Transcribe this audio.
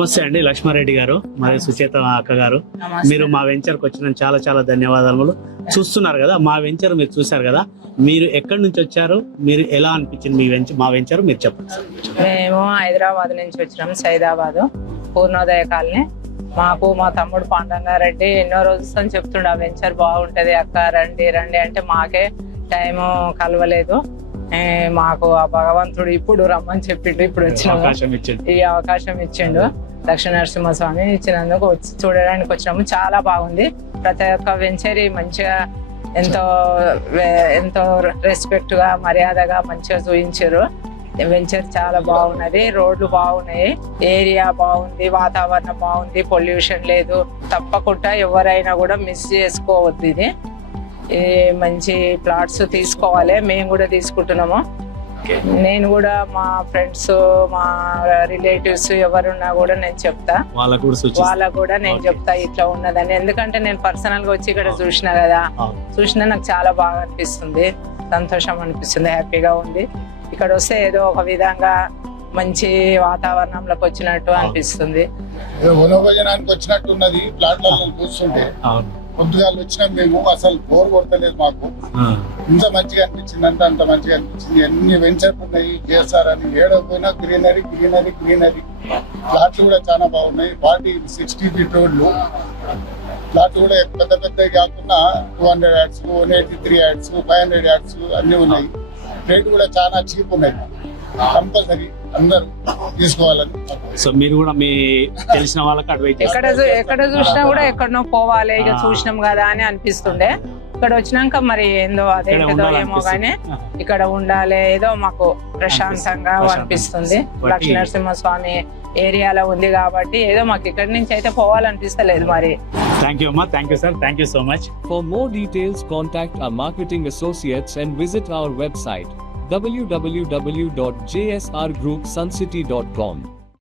నమస్తే అండి లక్ష్మారెడ్డి గారు మరియు సుచేత అక్క గారు. మీరు మా వెంచర్కి వచ్చిన చాలా చాలా ధన్యవాదాలు. చూస్తున్నారు కదా మా వెంచర్, మీరు చూసారు కదా. మీరు ఎక్కడి నుంచి వచ్చారు, మీరు ఎలా అనిపించింది మా వెంచర్ మీరు చెప్పండి. మేము హైదరాబాద్ నుంచి వచ్చినాం, సైదాబాద్ పూర్ణోదయ కాలనీ. మాకు మా తమ్ముడు పాండంగారెడ్డి ఎన్నో రోజులు చెప్తుండే ఆ వెంచర్ బాగుంటది అక్క, రండి రండి అంటే మాకే టైము కలవలేదు. మాకు ఆ భగవంతుడు ఇప్పుడు రమ్మని చెప్పిండు, ఇప్పుడు వచ్చిన ఈ అవకాశం ఇచ్చిండు. లక్ష్మీ నరసింహస్వామి ఇచ్చినందుకు వచ్చి చూడడానికి వచ్చినాము. చాలా బాగుంది. ప్రతి ఒక్క వెంచర్ మంచిగా ఎంతో రెస్పెక్ట్ గా మర్యాదగా మంచిగా చూపించారు. వెంచర్ చాలా బాగున్నది. రోడ్లు బాగున్నాయి, ఏరియా బాగుంది, వాతావరణం బాగుంది, పొల్యూషన్ లేదు. తప్పకుండా ఎవరైనా కూడా మిస్ చేసుకోవద్దు. ఇది మంచి ప్లాట్స్ తీసుకోవాలి. మేము కూడా తీసుకుంటున్నాము. నేను కూడా మా ఫ్రెండ్స్, మా రిలేటివ్స్ ఎవరున్నా కూడా నేను చెప్తా, వాళ్ళకు కూడా నేను చెప్తా ఇట్లా ఉన్నదని. ఎందుకంటే నేను పర్సనల్ గా వచ్చి ఇక్కడ చూసినా కదా, చూసినా నాకు చాలా బాగా అనిపిస్తుంది, సంతోషం అనిపిస్తుంది, హ్యాపీగా ఉంది. ఇక్కడ వస్తే ఏదో ఒక విధంగా మంచి వాతావరణంలోకి వచ్చినట్టు అనిపిస్తుంది. వచ్చినట్టు ఉన్నది. ప్లాట్లలో కూర్చుంటే పొద్దుగా వచ్చినాం మేము, అసలు బోర్ కొడతలేదు మాకు. ఇంత మంచిగా అనిపించింది అంటే అంత మంచిగా అనిపించింది. ఎన్ని వెంచర్లు ఉన్నాయి చేస్తారని, ఏడకపోయినా గ్రీనరీ గ్రీనరీ గ్రీనరీ. ప్లాట్లు కూడా చాలా బాగున్నాయి. 60 ఫీట్ రోడ్లు. ప్లాట్లు కూడా పెద్ద పెద్దవి కాకుండా 200 యాడ్స్, 183 యాడ్స్, 500 యాడ్స్ అన్ని ఉన్నాయి. రేట్ కూడా చాలా చీప్ ఉన్నాయి. కంపల్సరీ అందరూ తీసుకోవాలని. సో మీరు కూడా మీ తెలిసిన వాళ్ళకి అడ్వైజ్ ఎక్కడ చూసినా కూడా ఎక్కడనో పోవాలి, ఇక చూసినాం కదా అని అనిపిస్తుండే. ఇక్కడ వచ్చినాక మరి ఏందో అదేంటో ఏమో గానీ ఇక్కడ ఉండాలి, ఏదో మాకు ప్రశాంతంగా అనిపిస్తుంది. లక్ష్మీ నరసింహస్వామి ఏరియాలో ఉంది కాబట్టి ఏదో మాకు ఇక్కడి నుంచి అయితే పోవాలనిపిస్తలేదు మరి. థ్యాంక్ యూ అమ్మా. Thank you sir. Thank you so much. For more details, contact our marketing associates and visit our website www.jsrgroupsuncity.com.